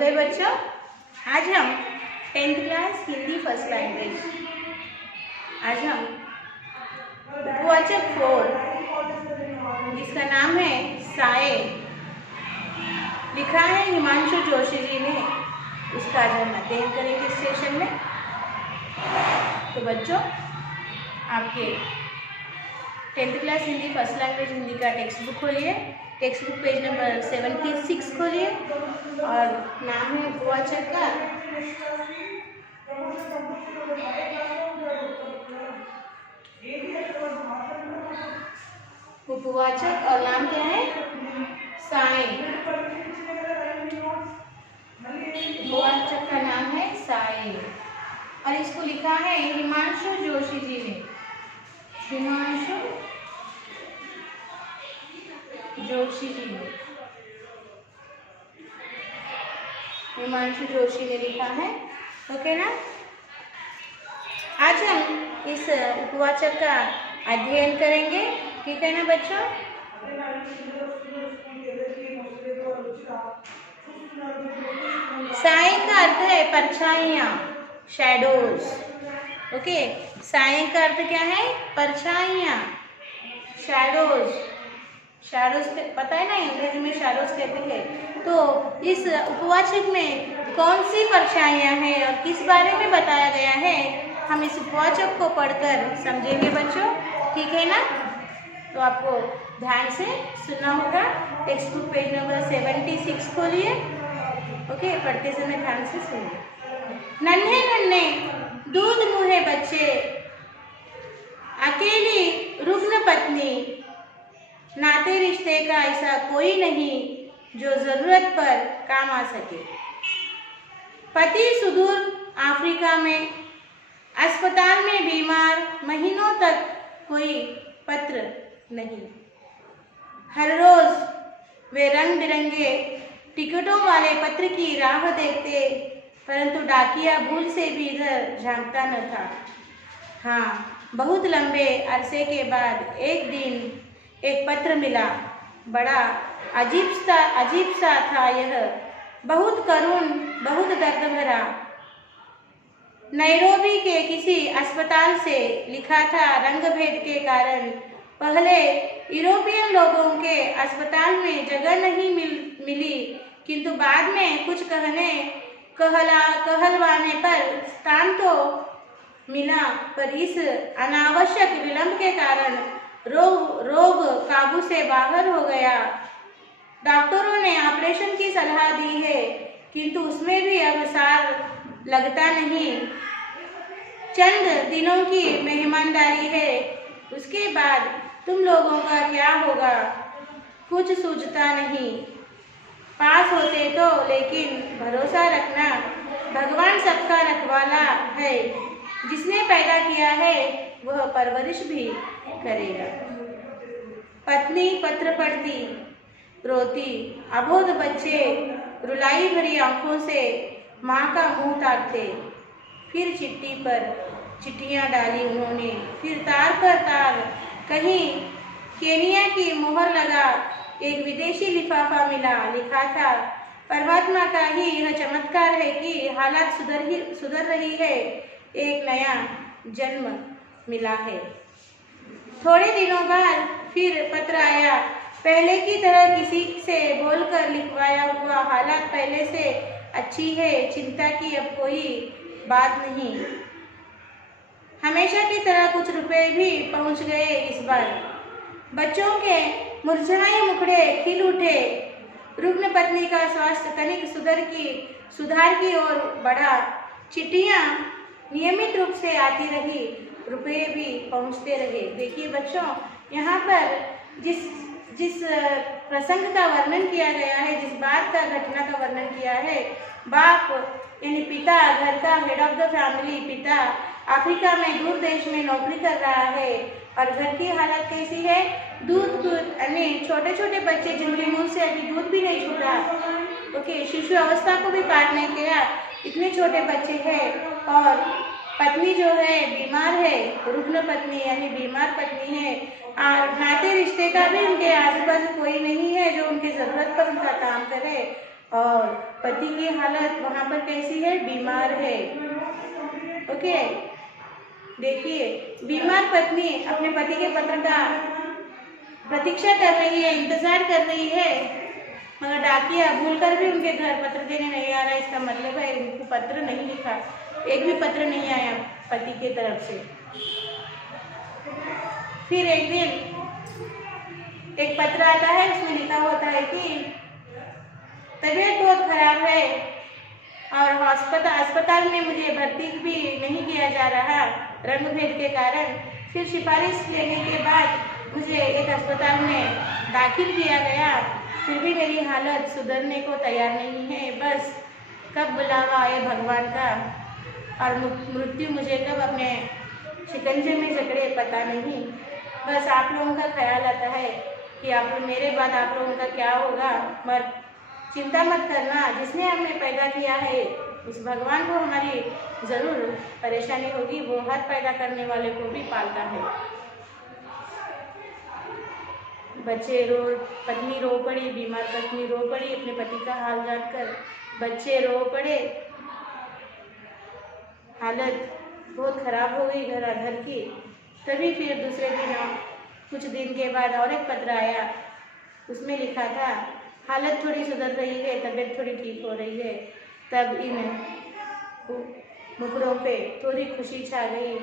नवोदय बच्चों, आज हम 10th class Hindi first language, आज हम उपवाचक 4 जिसका नाम है साए, लिखा है हिमांशु जोशी जी ने, उसका आज हम अध्ययन करेंगे इस सेशन में। तो बच्चों, आपके 10th class Hindi first language Hindi का टेक्स्ट बुक खोलिए, टेक्स्ट बुक पेज नंबर 76 खोलिए और नाम है उपवाचक का उपवाचक और नाम क्या है? साए। उपवाचक का नाम है साए और इसको लिखा है हिमांशु जोशी जी ने। हिमांशु जोशी जी ने, हिमांशु जोशी ने लिखा है। ओके ना। आज हम इस उपवाचक का अध्ययन करेंगे, ठीक है ना बच्चों। साए का अर्थ है परछाइयाँ, शैडोज। ओके, साए का अर्थ क्या है? परछाइयाँ, शैडोज। शैडोज पता है ना, अंग्रेजी में शैडोज कहते हैं। तो इस उपवाचक में कौन सी परछाइयाँ हैं और किस बारे में बताया गया है, हम इस उपवाचक को पढ़कर समझेंगे बच्चों, ठीक है ना। तो आपको ध्यान से सुनना होगा। टेक्स्ट बुक पेज नंबर 76 खोलिए। ओके, पढ़ते समय ध्यान से सुनिए। नन्हे नन्हे दूध मुहे बच्चे, अकेली रुग्ण पत्नी, नाते रिश्ते का ऐसा कोई नहीं जो जरूरत पर काम आ सके। पति सुदूर अफ्रीका में, अस्पताल में बीमार, महीनों तक कोई पत्र नहीं। हर रोज वे रंग बिरंगे टिकटों वाले पत्र की राह देखते, परंतु डाकिया भूल से भी इधर झांकता न था। हाँ, बहुत लंबे अरसे के बाद एक दिन एक पत्र मिला। बड़ा अजीब सा था यह, बहुत करुण, बहुत दर्द भरा। नैरोबी के किसी अस्पताल से लिखा था। रंग भेद के कारण पहले यूरोपियन लोगों के अस्पताल में जगह नहीं मिली, किंतु बाद में कुछ कहलवाने पर स्थान तो मिला, पर इस अनावश्यक विलंब के कारण रोग काबू से बाहर हो गया। डॉक्टरों ने ऑपरेशन की सलाह दी है, किंतु उसमें भी अब सार लगता नहीं। चंद दिनों की मेहमानदारी है, उसके बाद तुम लोगों का क्या होगा कुछ सूझता नहीं। पास होते तो, लेकिन भरोसा रखना, भगवान सबका रखवाला है, जिसने पैदा किया है वह परवरिश भी करेगा। पत्नी पत्र पढ़ती, रोती। अबोध बच्चे रुलाई भरी आंखों से माँ का मुंह ताकते। फिर चिट्ठी पर चिट्ठियाँ डाली उन्होंने, फिर तार पर तार। कहीं केनिया की मोहर लगा एक विदेशी लिफाफा मिला। लिखा था, परमात्मा का ही यह चमत्कार है कि हालात सुधर रही है, एक नया जन्म मिला है। थोड़े दिनों बाद फिर पत्र आया, पहले की तरह किसी से बोलकर लिखवाया हुआ। हालात पहले से अच्छी है, चिंता की अब कोई बात नहीं। हमेशा की तरह कुछ रुपए भी पहुंच गए इस बार। बच्चों के मुरझाए मुखड़े खिल उठे। रुग्ण पत्नी का स्वास्थ्य तनिक सुधार की ओर बढ़ा। चिट्ठियाँ नियमित रूप से आती रही, रुपए भी पहुंचते रहे। देखिए बच्चों, यहाँ पर जिस प्रसंग का वर्णन किया गया है, जिस बात का घटना का वर्णन किया है, बाप यानी पिता, घर का हेड ऑफ द फैमिली पिता अफ्रीका में दूर देश में नौकरी कर रहा है और घर की हालत कैसी है? दूध यानी छोटे छोटे बच्चे जिनके मुंह से अभी दूध भी नहीं छूटा, ओके, शिशु अवस्था को भी पार नहीं किया, इतने छोटे बच्चे हैं। और पत्नी जो है बीमार है, रुग्ण पत्नी यानी बीमार पत्नी है, और नाते रिश्ते का भी उनके आस पास कोई नहीं है जो उनकी ज़रूरत पर उनका काम करे। और पति की हालत वहाँ पर कैसी है, बीमार है। ओके, देखिए बीमार पत्नी अपने पति के पत्र का प्रतीक्षा कर रही है, इंतजार कर रही है, मगर डाकिया भूलकर भी उनके घर पत्र देने नहीं आ रहा। इसका मतलब है उनको पत्र नहीं लिखा, एक भी पत्र नहीं आया पति के तरफ से। फिर एक दिन एक पत्र आता है, उसमें लिखा होता है कि तबीयत बहुत खराब है और अस्पताल में मुझे भर्ती भी नहीं किया जा रहा रंगभेद के कारण। फिर सिफारिश लेने के बाद मुझे एक अस्पताल में दाखिल किया गया, फिर भी मेरी हालत सुधरने को तैयार नहीं है। बस कब बुलावा आए भगवान का और मृत्यु मुझे कब अपने शिकंजे में जकड़े, पता नहीं। बस आप लोगों का ख्याल आता है कि आप मेरे बाद आप लोगों का क्या होगा, मगर चिंता मत करना, जिसने हमें पैदा किया है उस भगवान को हमारी ज़रूर परेशानी होगी, वो हर पैदा करने वाले को भी पालता है। बच्चे पत्नी रो पड़ी, बीमार पत्नी रो पड़ी अपने पति का हाल जानकर, बच्चे रो पड़े, हालत बहुत खराब हो गई घर की। तभी फिर दूसरे दिन कुछ दिन के बाद और एक पत्र आया, उसमें लिखा था हालत थोड़ी सुधर रही है, तबीयत थोड़ी ठीक हो रही है। तब इन मुखड़ों पे थोड़ी खुशी छा गई।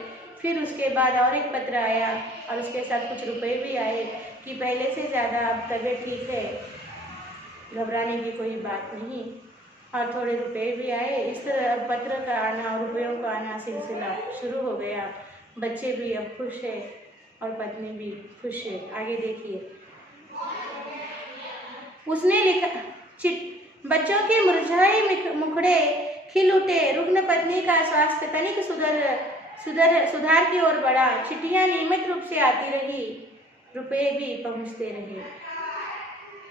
फिर उसके बाद और एक पत्र आया और उसके साथ कुछ रुपए भी आए कि पहले से ज़्यादा अब तबीयत ठीक है, घबराने की कोई बात नहीं, और थोड़े रुपए भी आए। इस तरह पत्र का आना और रुपयों का आना सिलसिला शुरू हो गया। बच्चे भी अब खुश है और पत्नी भी खुश है। आगे देखिए, उसने लिखा, बच्चों के मुरझाए मुखड़े खिल उठे, रुग्ण पत्नी का स्वास्थ्य तनिक सुधार की ओर बढ़ा। चिट्ठियां नियमित रूप से आती रही, रुपए भी पहुंचते रहे।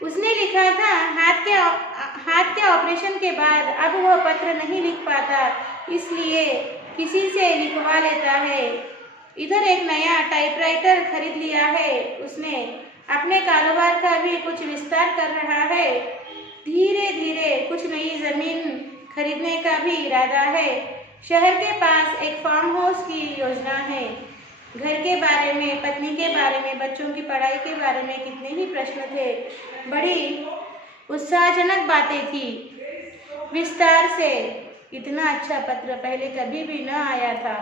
उसने लिखा था हाथ के ऑपरेशन के बाद अब वह पत्र नहीं लिख पाता, इसलिए किसी से लिखवा लेता है। इधर एक नया टाइपराइटर खरीद लिया है उसने, अपने कारोबार का भी कुछ विस्तार कर रहा है। धीरे धीरे कुछ नई जमीन खरीदने का भी इरादा है। शहर के पास एक फार्म हाउस की योजना है। घर के बारे में, पत्नी के बारे में, बच्चों की पढ़ाई के बारे में कितने ही प्रश्न थे। बड़ी उत्साहजनक बातें थी। विस्तार से इतना अच्छा पत्र पहले कभी भी न आया था।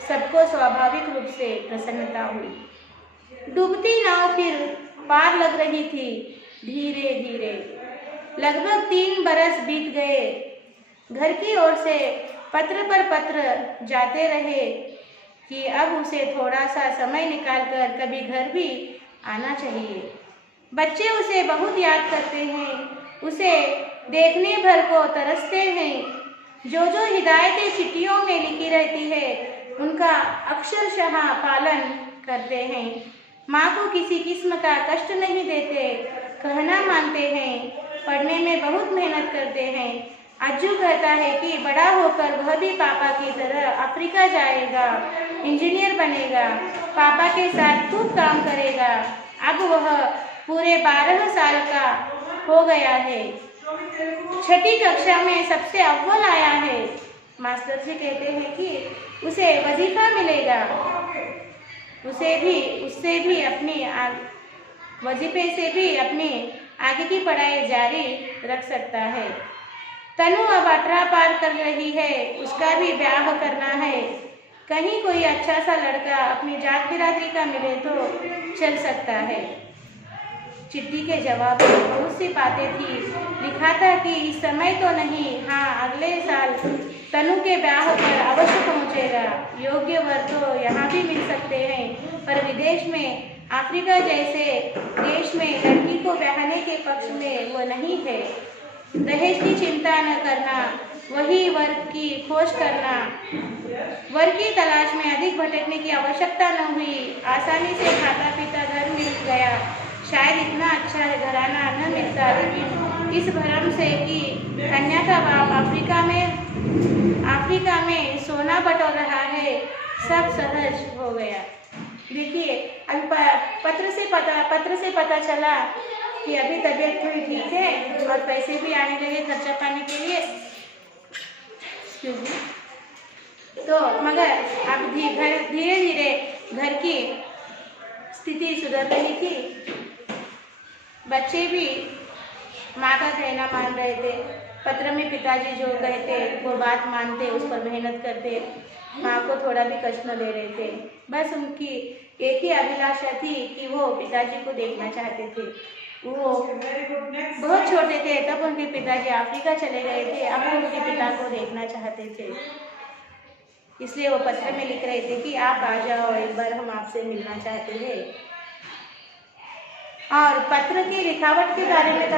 सबको स्वाभाविक रूप से प्रसन्नता हुई। डूबती नाव फिर पार लग रही थी धीरे धीरे। लगभग 3 बरस बीत गए। घर की ओर से पत्र पर पत्र जाते रहे कि अब उसे थोड़ा सा समय निकालकर कभी घर भी आना चाहिए। बच्चे उसे बहुत याद करते हैं, उसे देखने भर को तरसते हैं। जो हिदायतें चिट्ठियों में लिखी रहती है उनका अक्षरशः पालन करते हैं। माँ को किसी किस्म का कष्ट नहीं देते, कहना मानते हैं, पढ़ने में बहुत मेहनत करते हैं। अज्जू कहता है कि बड़ा होकर वह भी पापा की तरह अफ्रीका जाएगा, इंजीनियर बनेगा, पापा के साथ खूब काम करेगा। अब वह पूरे 12 साल का हो गया है, 6ठी कक्षा में सबसे अव्वल आया है। मास्टर जी कहते हैं कि उसे वजीफा मिलेगा, उससे भी अपनी वजीफे से भी अपनी आगे की पढ़ाई जारी रख सकता है। तनु अब 18 पार कर रही है, उसका भी ब्याह करना है। कहीं कोई अच्छा सा लड़का अपनी जात बिरादरी का मिले तो चल सकता है। चिट्ठी के जवाब में बहुत सी बातें थी। लिखा था कि इस समय तो नहीं, हाँ अगले साल तनु के ब्याह पर अवश्य पहुँचेगा। योग्य वर तो यहाँ भी मिल सकते हैं, पर विदेश में, अफ्रीका जैसे देश में लड़की को ब्याहने के पक्ष में वो नहीं है। दहेज की चिंता न करना, वही वर की खोज करना। वर की तलाश में अधिक भटकने की आवश्यकता न हुई। आसानी से खाता पीता घर मिल गया। शायद इतना अच्छा घराना न मिलता, लेकिन इस भरम से कि कन्या का बाप अफ्रीका में सोना बटोर रहा है, सब सहज हो गया। देखिए, अभी पत्र से पता चला कि अभी तबीयत थोड़ी ठीक है और पैसे भी आने लगे खर्चा पानी के लिए, तो मगर अब धीरे धीरे घर की स्थिति सुधर रही थी। बच्चे भी माँ का कहना मान रहे थे। पत्र में पिताजी जो कहते वो बात मानते, उस पर मेहनत करते, माँ को थोड़ा भी कष्ट न दे रहे थे। बस उनकी एक ही अभिलाषा थी कि वो पिताजी को देखना चाहते थे। वो बहुत छोटे थे तब उनके पिताजी अफ्रीका चले गए थे, अब वो उनके पिता को देखना चाहते थे। इसलिए वो पत्र में लिख रहे थे कि आप आ जाओ, एक बार हम आपसे मिलना चाहते हैं। और पत्र की लिखावट के बारे में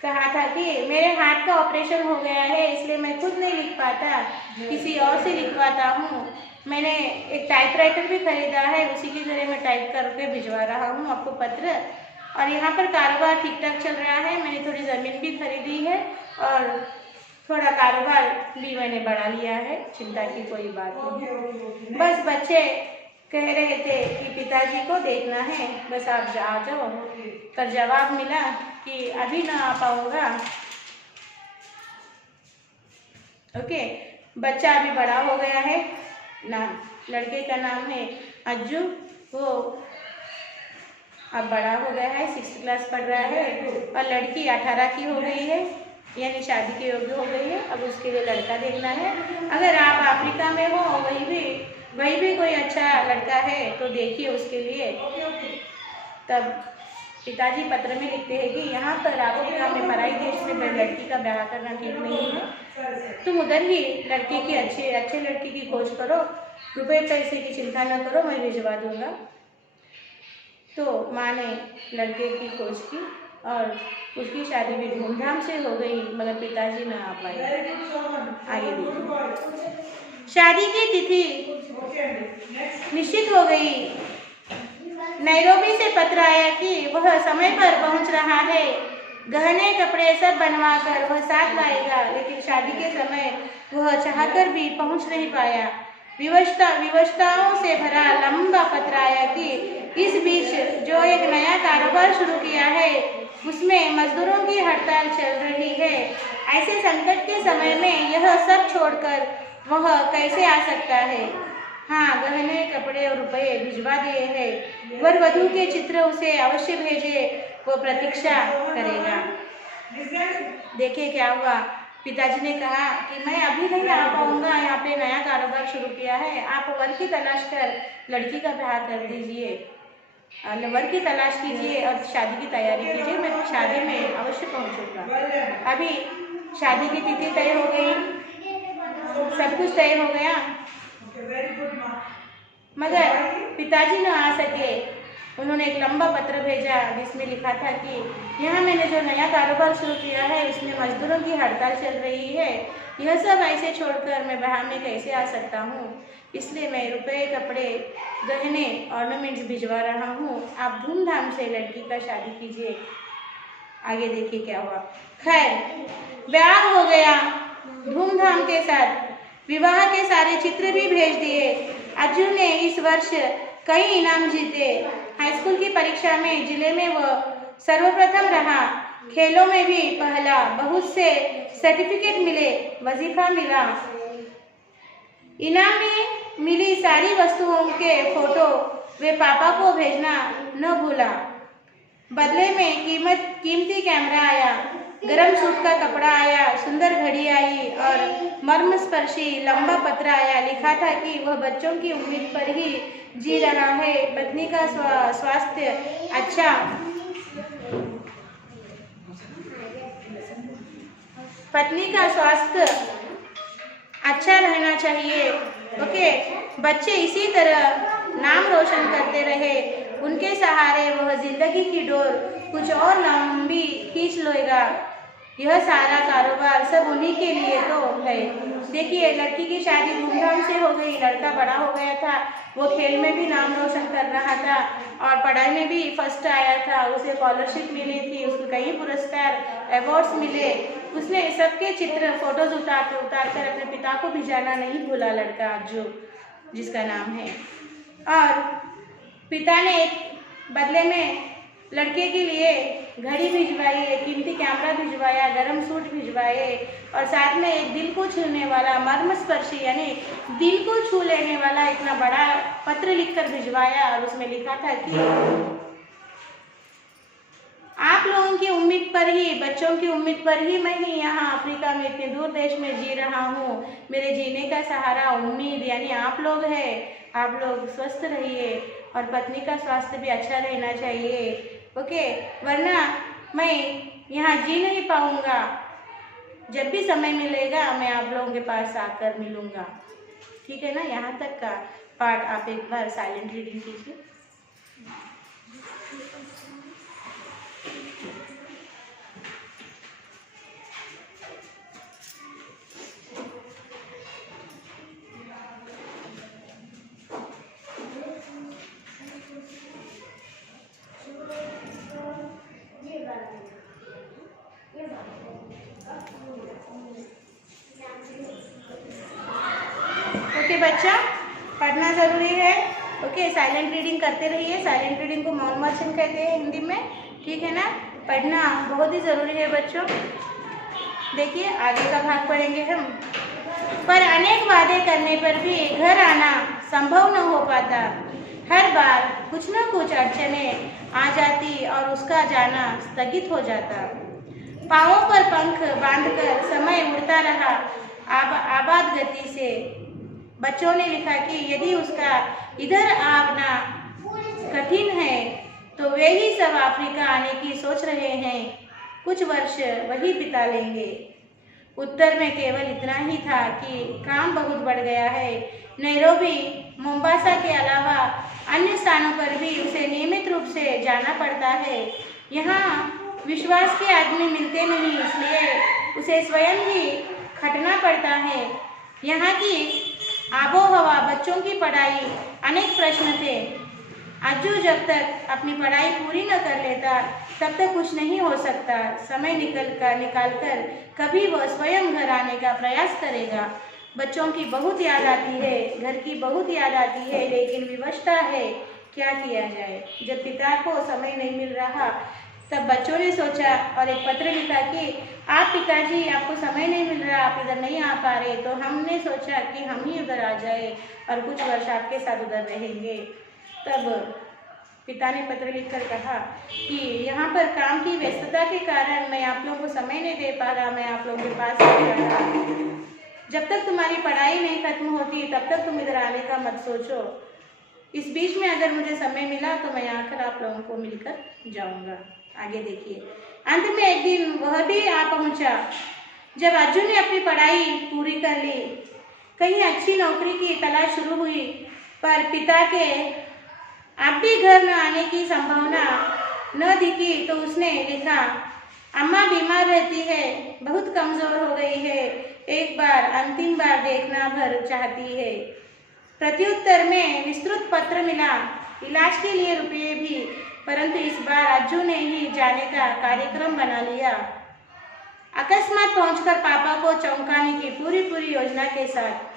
कहा था कि मेरे हाथ का ऑपरेशन हो गया है, इसलिए मैं खुद नहीं लिख पाता, किसी और से लिखवाता हूँ। मैंने एक टाइपराइटर भी खरीदा है, उसी के जरिए मैं टाइप करके भिजवा रहा हूँ आपको पत्र। और यहाँ पर कारोबार ठीक ठाक चल रहा है। मैंने थोड़ी ज़मीन भी खरीदी है और थोड़ा कारोबार भी मैंने बढ़ा लिया है, चिंता की कोई बात नहीं। बस बच्चे कह रहे थे कि पिताजी को देखना है, बस आप आ जाओ। पर जवाब मिला कि अभी ना आ पाऊँगा। ओके, बच्चा अभी बड़ा हो गया है ना, लड़के का नाम है अज्जू। वो अब बड़ा हो गया है, 6th क्लास पढ़ रहा है। और लड़की 18 की हो गई है, यानी शादी के योग्य हो गई है। अब उसके लिए लड़का देखना है। अगर आप अफ्रीका में हो, वही भी कोई अच्छा लड़का है तो देखिए उसके लिए। तब पिताजी पत्र में लिखते हैं कि यहाँ पर अफ्रीका में पराई देश में लड़की का ब्याह करना ठीक नहीं है, तुम उधर ही लड़के की अच्छे लड़की की खोज करो, रुपए पैसे की चिंता न करो, मैं भिजवा दूंगा। तो माँ ने लड़के की खोज की और उसकी शादी भी धूमधाम से हो गई, मगर पिताजी न आ पाए। आगे देखिए। शादी की तिथि निश्चित हो गई। नैरोबी से पत्र आया कि वह समय पर पहुंच रहा है, गहने कपड़े सब बनवा कर वह साथ लाएगा, लेकिन शादी के समय वह चाहकर भी पहुंच नहीं पाया। विवशताओं से भरा लंबा पत्र आया कि इस बीच जो एक नया कारोबार शुरू किया है उसमें मजदूरों की हड़ताल चल रही है। ऐसे संकट के समय में यह सब छोड़कर वह कैसे आ सकता है। हाँ, गहने कपड़े और रुपये भिजवा दिए हैं। वर वधू के चित्र उसे अवश्य भेजे, वो प्रतीक्षा करेगा। देखिए क्या हुआ। पिताजी ने कहा कि मैं अभी नहीं आ पाऊंगा, यहाँ पे नया कारोबार शुरू किया है, आप वर की तलाश कर लड़की का ब्याह कर दीजिए, वर की तलाश कीजिए और शादी की तैयारी कीजिए, मैं शादी में अवश्य पहुंचूंगा। अभी शादी की तिथि तय हो गई, सब कुछ तय हो गया, मगर पिताजी न आ सके। उन्होंने एक लंबा पत्र भेजा जिसमें लिखा था कि यहाँ मैंने जो नया कारोबार शुरू किया है उसमें मजदूरों की हड़ताल चल रही है, यह सब ऐसे छोड़कर मैं ब्याह में कैसे आ सकता हूँ, इसलिए मैं रुपए कपड़े गहने ऑर्नामेंट्स भिजवा रहा हूँ, आप धूमधाम से लड़की का शादी कीजिए। आगे देखिए क्या हुआ। खैर ब्याह हो गया धूमधाम के साथ, विवाह के सारे चित्र भी भेज दिए। अज्जू ने इस वर्ष कई इनाम जीते। हाई स्कूल की परीक्षा में जिले में वह सर्वप्रथम रहा, खेलों में भी पहला, बहुत से सर्टिफिकेट मिले, वजीफा मिला। इनाम में मिली सारी वस्तुओं के फोटो वे पापा को भेजना न भूला। बदले में कीमती कैमरा आया, गरम सूट का कपड़ा आया, सुंदर घड़ी आई और मर्मस्पर्शी लंबा पत्र आया। लिखा था कि वह बच्चों की उम्मीद पर ही जी रहा है, पत्नी का स्वास्थ्य अच्छा रहना चाहिए। ओके, बच्चे इसी तरह नाम रोशन करते रहे, उनके सहारे वह जिंदगी की डोर कुछ और लंबी खींच लेगा। यह सारा कारोबार सब उन्हीं के लिए तो है। देखिए, लड़की की शादी धूमधाम से हो गई, लड़का बड़ा हो गया था, वो खेल में भी नाम रोशन कर रहा था और पढ़ाई में भी फर्स्ट आया था, उसे स्कॉलरशिप मिली थी, उसको कई पुरस्कार अवार्ड्स मिले। उसने सबके चित्र फोटोज उतार कर अपने पिता को भिजाना नहीं भूला, लड़का अज्जू जिसका नाम है। और पिता ने बदले में लड़के के लिए घड़ी भिजवाई, एक कीमती कैमरा भिजवाया, गर्म सूट भिजवाए और साथ में एक दिल को छूने वाला मर्मस्पर्शी यानी दिल को छू लेने वाला इतना बड़ा पत्र लिखकर भिजवाया और उसमें लिखा था कि आप लोगों की उम्मीद पर ही, बच्चों की उम्मीद पर ही मैं ही यहाँ अफ्रीका में इतने दूर देश में जी रहा हूँ। मेरे जीने का सहारा उम्मीद यानी आप लोग हैं। आप लोग स्वस्थ रहिए और पत्नी का स्वास्थ्य भी अच्छा रहना चाहिए, ओके, वरना मैं यहाँ जी नहीं पाऊँगा। जब भी समय मिलेगा मैं आप लोगों के पास आकर मिलूँगा। ठीक है ना? यहाँ तक का पार्ट आप एक बार साइलेंट रीडिंग कीजिए। ओके बच्चा, पढ़ना ज़रूरी है। ओके, साइलेंट रीडिंग करते रहिए। साइलेंट रीडिंग को मौन वाचन कहते हैं हिंदी में। ठीक है ना? पढ़ना बहुत ही ज़रूरी है बच्चों। देखिए आगे का भाग पढ़ेंगे हम। पर अनेक वादे करने पर भी घर आना संभव न हो पाता। हर बार कुछ न कुछ अड़चनें आ जाती और उसका जाना स्थगित हो जाता। पाँवों पर पंख बांधकर समय उड़ता रहा आबाद गति से। बच्चों ने लिखा कि यदि उसका इधर आना कठिन है तो वे ही सब अफ्रीका आने की सोच रहे हैं। कुछ वर्ष वही बिता लेंगे। उत्तर में केवल इतना ही था कि काम बहुत बढ़ गया है। नैरोबी, मोम्बासा के अलावा अन्य स्थानों पर भी उसे नियमित रूप से जाना पड़ता है। यहाँ विश्वास के आदमी मिलते नहीं, इसलिए उसे स्वयं ही खटना पड़ता है। यहाँ की आबो हवा, बच्चों की पढ़ाई, अनेक प्रश्न थे। अज्जू जब तक अपनी पढ़ाई पूरी न कर लेता तब तक कुछ नहीं हो सकता। समय निकाल कर कभी वह स्वयं घर आने का प्रयास करेगा। बच्चों की बहुत याद आती है, घर की बहुत याद आती है, लेकिन विवशता है, क्या किया जाए। जब पिता को समय नहीं मिल रहा तब बच्चों ने सोचा और एक पत्र लिखा कि आप पिताजी, आपको समय नहीं मिल रहा, आप इधर नहीं आ पा रहे, तो हमने सोचा कि हम ही उधर आ जाए और कुछ वर्ष आपके साथ उधर रहेंगे। तब पिता ने पत्र लिखकर कहा कि यहाँ पर काम की व्यस्तता के कारण मैं आप लोगों को समय नहीं दे पा रहा, मैं आप लोगों के पास नहीं रहा। जब तक तुम्हारी पढ़ाई नहीं खत्म होती तब तक तुम इधर आने का मत सोचो। इस बीच में अगर मुझे समय मिला तो मैं आकर आप लोगों को मिलकर जाऊंगा। आगे देखिए। अंत में एक दिन वह भी आ पहुंचा जब अज्जू ने अपनी पढ़ाई पूरी कर ली। कहीं अच्छी नौकरी की तलाश शुरू हुई, पर पिता के अब भी घर न आने की संभावना न दिखी तो उसने लिखा, अम्मा बीमार रहती है, बहुत कमजोर हो गई है, एक बार अंतिम बार देखना भर चाहती है। प्रत्युत्तर में विस्तृत पत्र मिला, इलाज के लिए रुपये भी, परंतु इस बार अज्जू ने ही जाने का कार्यक्रम बना लिया। अकस्मात पहुंचकर पापा को चौंकाने की पूरी योजना के साथ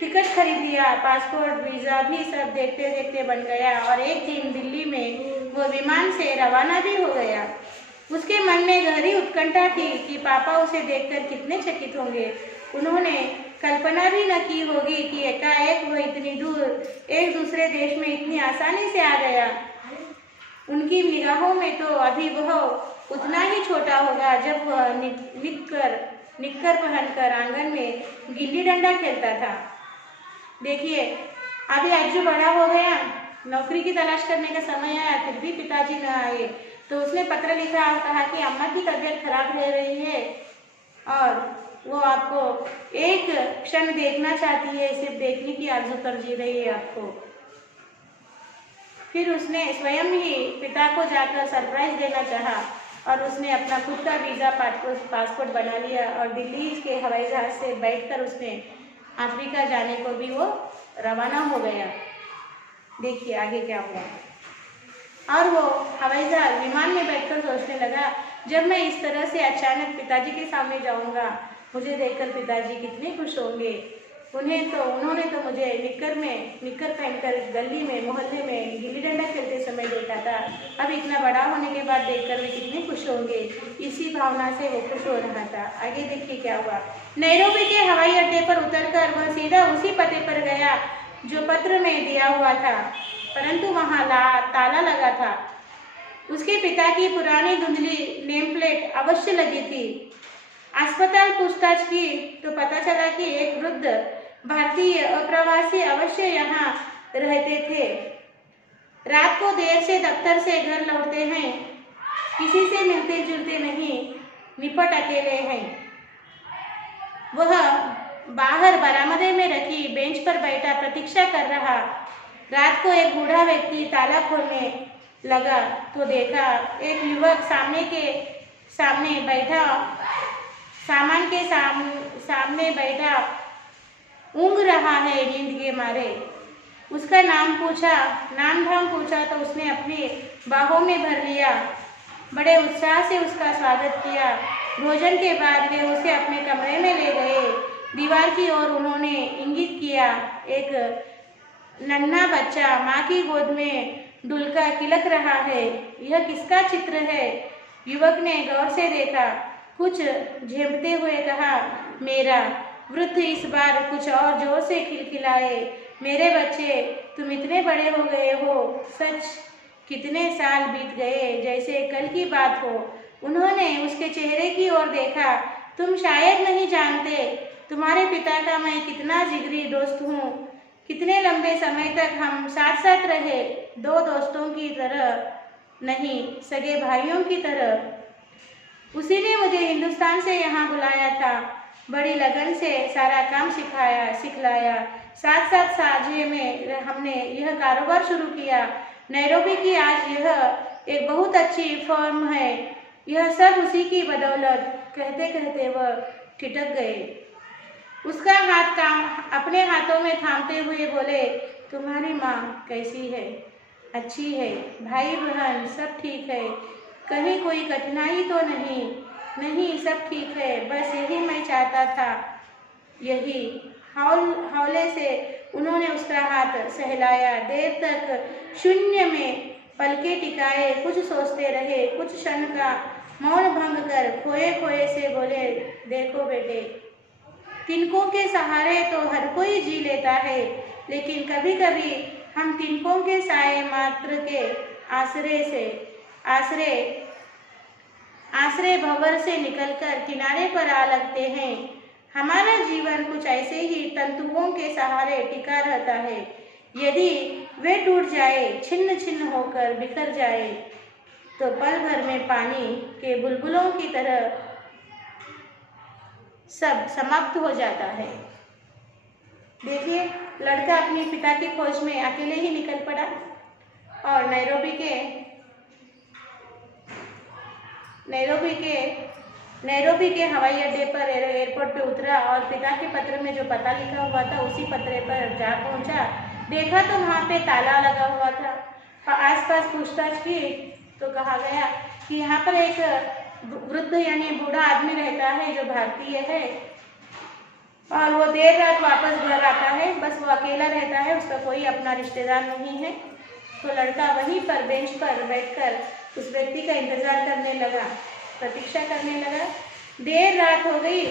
टिकट खरीद लिया। पासपोर्ट, वीज़ा भी सब देखते देखते बन गया और एक दिन दिल्ली में वो विमान से रवाना भी हो गया। उसके मन में गहरी उत्कंठा थी कि पापा उसे देखकर कितने चकित होंगे। उन्होंने कल्पना भी न की होगी कि एकाएक वो इतनी दूर एक दूसरे देश में इतनी आसानी से आ गया। उनकी निगाहों में तो अभी वह उतना ही छोटा होगा जब वह निक्कर पहनकर आंगन में गिल्ली डंडा खेलता था। देखिए, अभी अज्जू बड़ा हो गया, नौकरी की तलाश करने का समय आया, फिर भी पिताजी न आए तो उसने पत्र लिखा और कहा कि अम्मा की तबीयत खराब रह रही है और वो आपको एक क्षण देखना चाहती है, सिर्फ देखने की आरज़ू कर जी रही है आपको। फिर उसने स्वयं ही पिता को जाकर सरप्राइज देना चाहा और उसने अपना खुद का वीज़ा पासपोर्ट बना लिया और दिल्ली के हवाई जहाज से बैठकर उसने अफ्रीका जाने को भी वो रवाना हो गया। देखिए आगे क्या हुआ। और वो हवाई जहाज विमान में बैठकर सोचने लगा, जब मैं इस तरह से अचानक पिताजी के सामने जाऊंगा, मुझे देखकर पिताजी कितने खुश होंगे। उन्होंने तो मुझे निक्कर पहनकर गली में मोहल्ले में गिल्ली डंडा खेलते समय देखा था। अब इतना बड़ा होने के बाद देखकर वे कितने खुश होंगे, इसी भावना से वो खुश हो रहा था। आगे देखिए क्या हुआ। नैरोबी के हवाई अड्डे पर उतरकर वह सीधा उसी पते पर गया जो पत्र में दिया हुआ था, परंतु वहाँ ताला लगा था। उसके पिता की पुरानी धुंधली नेम प्लेट अवश्य लगी थी। अस्पताल पूछताछ की तो पता चला कि एक वृद्ध भारतीय अप्रवासी अवश्य यहाँ रहते थे। रात को देर से दफ्तर से घर लौटते हैं, किसी से मिलते जुलते नहीं, निपट अकेले हैं। वह बाहर बरामदे में रखी बेंच पर बैठा प्रतीक्षा कर रहा। रात को एक बूढ़ा व्यक्ति ताला खोलने लगा तो देखा एक युवक सामने बैठा सामान के सामने बैठा ऊँघ रहा है नींद के मारे। उसका नाम धाम पूछा तो उसने अपनी बाहों में भर लिया। बड़े उत्साह से उसका स्वागत किया। भोजन के बाद वे उसे अपने कमरे में ले गए। दीवार की ओर उन्होंने इंगित किया। एक नन्हा बच्चा माँ की गोद में डुलका किलक रहा है। यह किसका चित्र है? युवक ने गौर से देखा, कुछ झेंपते हुए कहा, मेरा। वृद्ध इस बार कुछ और जोर से खिलखिलाए, मेरे बच्चे, तुम इतने बड़े हो गए हो। सच कितने साल बीत गए, जैसे कल की बात हो। उन्होंने उसके चेहरे की ओर देखा। तुम शायद नहीं जानते, तुम्हारे पिता का मैं कितना जिगरी दोस्त हूँ। कितने लंबे समय तक हम साथ साथ रहे, दो दोस्तों की तरह नहीं, सगे भाइयों की तरह। उसी ने मुझे हिंदुस्तान से यहाँ बुलाया था, बड़ी लगन से सारा काम सिखलाया। साथ साथ साझे में हमने यह कारोबार शुरू किया। नैरोबी की आज यह एक बहुत अच्छी फर्म है। यह सब उसी की बदौलत। कहते कहते वह ठिठक गए। उसका हाथ अपने हाथों में थामते हुए बोले, तुम्हारी माँ कैसी है? अच्छी है। भाई बहन सब ठीक है? कहीं कोई कठिनाई तो नहीं? नहीं, सब ठीक है। बस यही मैं चाहता था, यही। हौले से उन्होंने उसका हाथ सहलाया। देर तक शून्य में पलके टिकाए, कुछ सोचते रहे। कुछ क्षण का मौन भंग कर खोए खोए से बोले, देखो बेटे, तिनकों के सहारे तो हर कोई जी लेता है, लेकिन कभी कभी हम तिनकों के साए मात्र के आश्रय भंवर से निकलकर किनारे पर आ लगते हैं। हमारा जीवन कुछ ऐसे ही तंतुओं के सहारे टिका रहता है। यदि वे टूट जाए, छिन्न छिन्न होकर बिखर जाए, तो पल भर में पानी के बुलबुलों की तरह सब समाप्त हो जाता है। देखिए, लड़का अपने पिता की खोज में अकेले ही निकल पड़ा और नैरोबी के हवाई अड्डे पर एयरपोर्ट पे उतरा और पिता के पत्र में जो पता लिखा हुआ था उसी पत्रे पर जा पहुंचा। देखा तो वहाँ पे ताला लगा हुआ था और आसपास पूछताछ की तो कहा गया कि यहाँ पर एक वृद्ध यानी बूढ़ा आदमी रहता है जो भारतीय है और वो देर रात वापस घर आता है। बस वो अकेला रहता है, उसका कोई अपना रिश्तेदार नहीं है। तो लड़का वहीं पर बेंच पर बैठकर उस व्यक्ति का इंतजार करने लगा, प्रतीक्षा करने लगा। देर रात हो गई,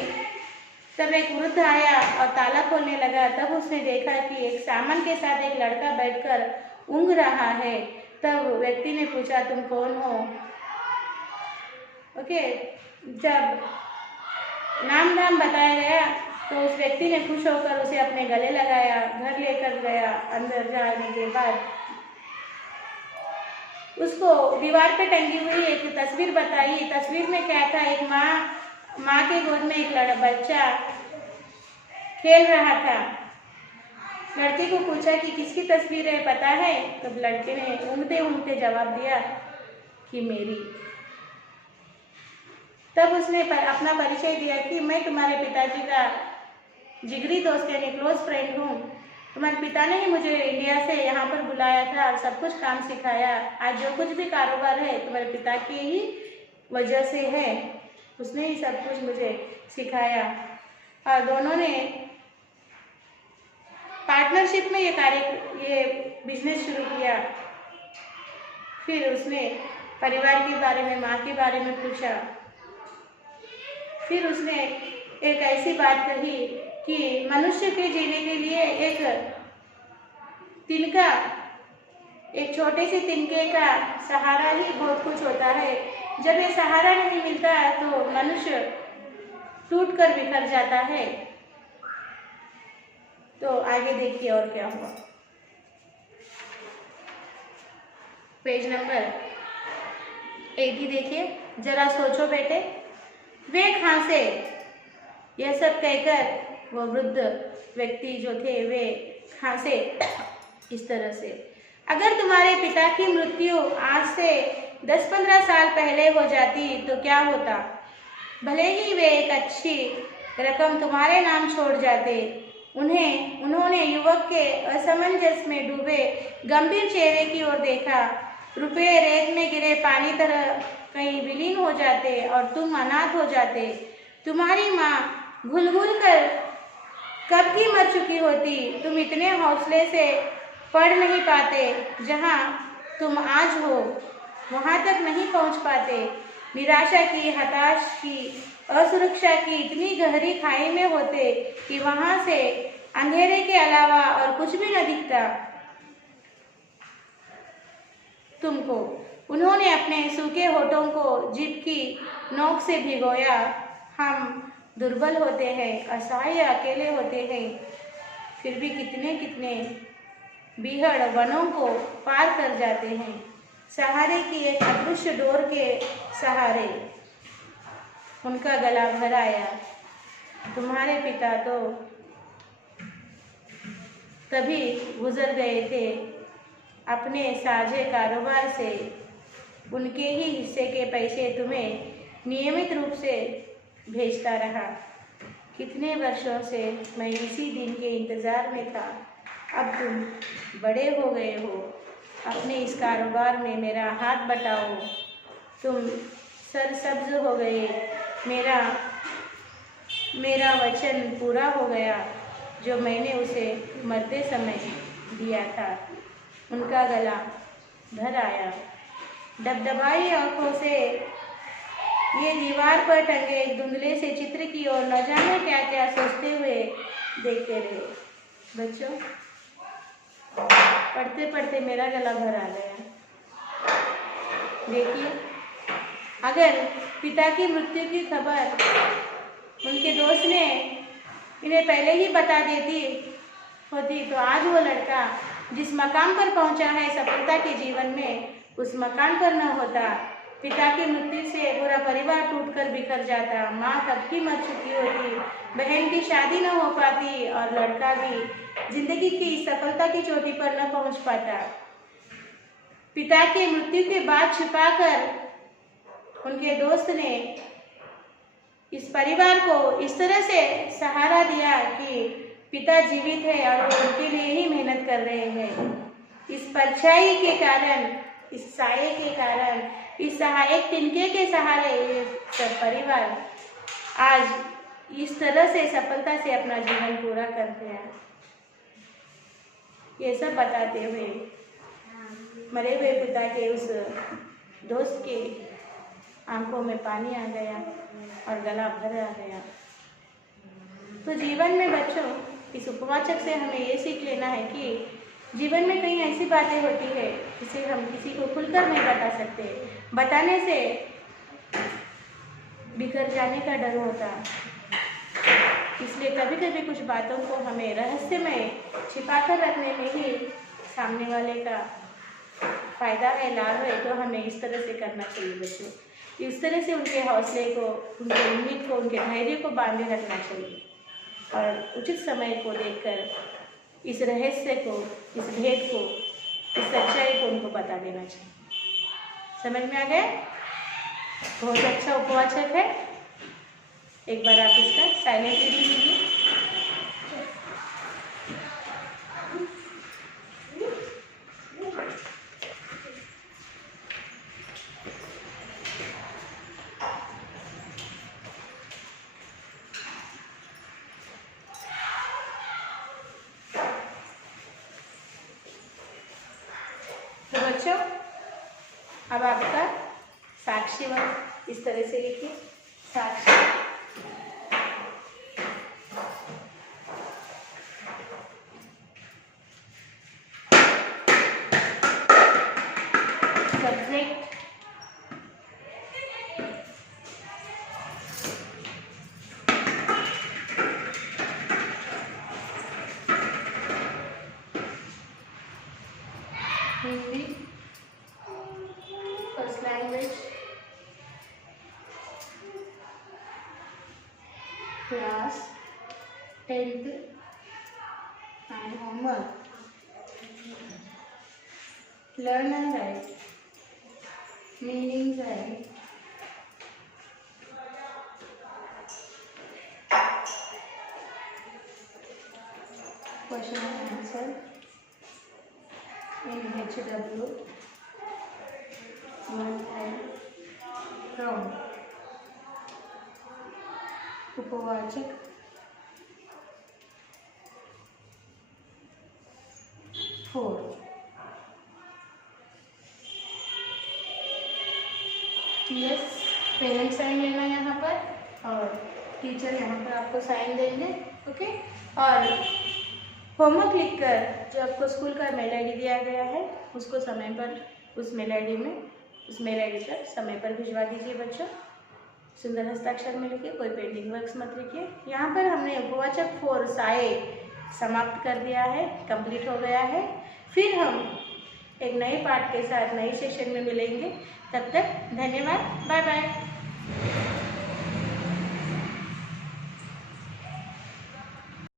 तब एक वृद्ध आया और ताला खोलने लगा। तब उसने देखा कि एक सामान के साथ एक लड़का बैठकर ऊँघ रहा है। तब व्यक्ति ने पूछा, तुम कौन हो? ओके, जब नाम बताया गया तो उस व्यक्ति ने खुश होकर उसे अपने गले लगाया, घर लेकर गया। अंदर जाने के बाद उसको दीवार पे टंगी हुई एक तस्वीर बताई। तस्वीर में क्या था? एक माँ के गोद में एक बच्चा खेल रहा था। लड़के को पूछा कि किसकी तस्वीर है, पता है? तब लड़के ने ऊँघते ऊँघते जवाब दिया कि मेरी। तब उसने अपना परिचय दिया कि मैं तुम्हारे पिताजी का जिगरी दोस्त यानी क्लोज फ्रेंड हूँ। तुम्हारे पिता ने ही मुझे इंडिया से यहाँ पर बुलाया था और सब कुछ काम सिखाया। आज जो कुछ भी कारोबार है तुम्हारे पिता की ही वजह से है, उसने ही सब कुछ मुझे सिखाया। और दोनों ने पार्टनरशिप में ये बिजनेस शुरू किया। फिर उसने परिवार के बारे में, माँ के बारे में पूछा। फिर उसने एक ऐसी बात कही कि मनुष्य के जीने के लिए एक छोटे से तिनके का सहारा ही बहुत कुछ होता है। जब ये सहारा नहीं मिलता है तो मनुष्य टूट कर बिखर जाता है। तो आगे देखिए और क्या हुआ। पेज नंबर 80 देखिए। जरा सोचो बेटे, वे खांसे। यह सब कहकर वो वृद्ध व्यक्ति जो थे वे खांसे इस तरह से। अगर तुम्हारे पिता की मृत्यु आज से 10-15 साल पहले हो जाती तो क्या होता? भले ही वे एक अच्छी रकम तुम्हारे नाम छोड़ जाते, उन्होंने युवक के असमंजस में डूबे गंभीर चेहरे की ओर देखा। रुपये रेत में गिरे पानी तरह कहीं विलीन हो जाते और तुम अनाथ हो जाते। तुम्हारी माँ घुल घुल कर कब की मर चुकी होती। तुम इतने हौसले से पढ़ नहीं पाते, जहाँ तुम आज हो वहाँ तक नहीं पहुँच पाते। निराशा की, हताश की, असुरक्षा की इतनी गहरी खाई में होते कि वहाँ से अंधेरे के अलावा और कुछ भी न दिखता तुमको। उन्होंने अपने सूखे होठों को जीभ की नोक से भिगोया। हम दुर्बल होते हैं, असहाय, अकेले होते हैं, फिर भी कितने कितने बीहड़ वनों को पार कर जाते हैं, सहारे की एक अदृश्य डोर के सहारे। उनका गला भर आया। तुम्हारे पिता तो तभी गुजर गए थे। अपने साझे कारोबार से उनके ही हिस्से के पैसे तुम्हें नियमित रूप से भेजता रहा। कितने वर्षों से मैं इसी दिन के इंतज़ार में था। अब तुम बड़े हो गए हो, अपने इस कारोबार में मेरा हाथ बटाओ। तुम सरसब्ज हो गए। मेरा वचन पूरा हो गया जो मैंने उसे मरते समय दिया था। उनका गला भर आया। डबडबाई आंखों से ये दीवार पर टंगे एक धुंधले से चित्र की ओर न जाने क्या क्या सोचते हुए देखते रहे। बच्चों, पढ़ते पढ़ते मेरा गला भर आ गया। देखिए, अगर पिता की मृत्यु की खबर उनके दोस्त ने इन्हें पहले ही बता देती होती तो आज वो लड़का जिस मकाम पर पहुंचा है सफलता के जीवन में, उस मकाम पर न होता। पिता की मृत्यु से पूरा परिवार टूटकर बिखर जाता। माँ कब की मर चुकी होती, बहन की शादी न हो पाती और लड़का भी जिंदगी की सफलता की चोटी पर न पहुंच पाता। पिता की मृत्यु के बाद छिपाकर उनके दोस्त ने इस परिवार को इस तरह से सहारा दिया कि पिता जीवित है और वो उनके लिए ही मेहनत कर रहे हैं। इस परछाई के कारण, इस साये के कारण, इस सहायक तिनके के सहारे ये सब परिवार आज इस तरह से सफलता से अपना जीवन पूरा करते हैं। ये सब बताते हुए मरे हुए पिता के उस दोस्त के आंखों में पानी आ गया और गला भर आ गया। तो जीवन में बच्चों, इस उपवाचक से हमें ये सीख लेना है कि जीवन में कई ऐसी बातें होती है जिसे हम किसी को खुलकर नहीं बता सकते। बताने से बिखर जाने का डर होता। इसलिए कभी कभी कुछ बातों को हमें रहस्यमय छिपाकर रखने में ही सामने वाले का फायदा है, लाभ है। तो हमें इस तरह से करना चाहिए बच्चों। इस तरह से उनके हौसले को, उनके उम्मीद को, उनके धैर्य को बांधे रखना चाहिए और उचित समय को देखकर इस रहस्य को, इस भेद को, इस सच्चाई को उनको बता देना चाहिए। समझ में आ गया? बहुत अच्छा उपवाचक है। एक बार आप इसका साइलेंट रीडिंग लीजिए। अब आपका साक्षी वर्ग इस तरह से लिखिए, Sakshi. Subject, Hindi first language. Class 10th and homework, learn and write, meanings and question and answer in HW, word and from, उपवाचक, फोर। यस, पेरेंट्स साइन लेना यहाँ पर और टीचर यहाँ पर आपको साइन देंगे। ओके, और होमवर्क लिखकर जो आपको स्कूल का मेल आईडी दिया गया है उसको समय पर उस मेल आईडी पर समय पर भिजवा दीजिए बच्चों। सुंदर हस्ताक्षर में लिखिए, कोई पेंटिंग वर्क्स मत लिखिए। यहाँ पर हमने उपवाचक फोर साए समाप्त कर दिया है, कंप्लीट हो गया है। फिर हम एक नए पाठ के साथ नए सेशन में मिलेंगे। तब तक धन्यवाद, बाय बाय।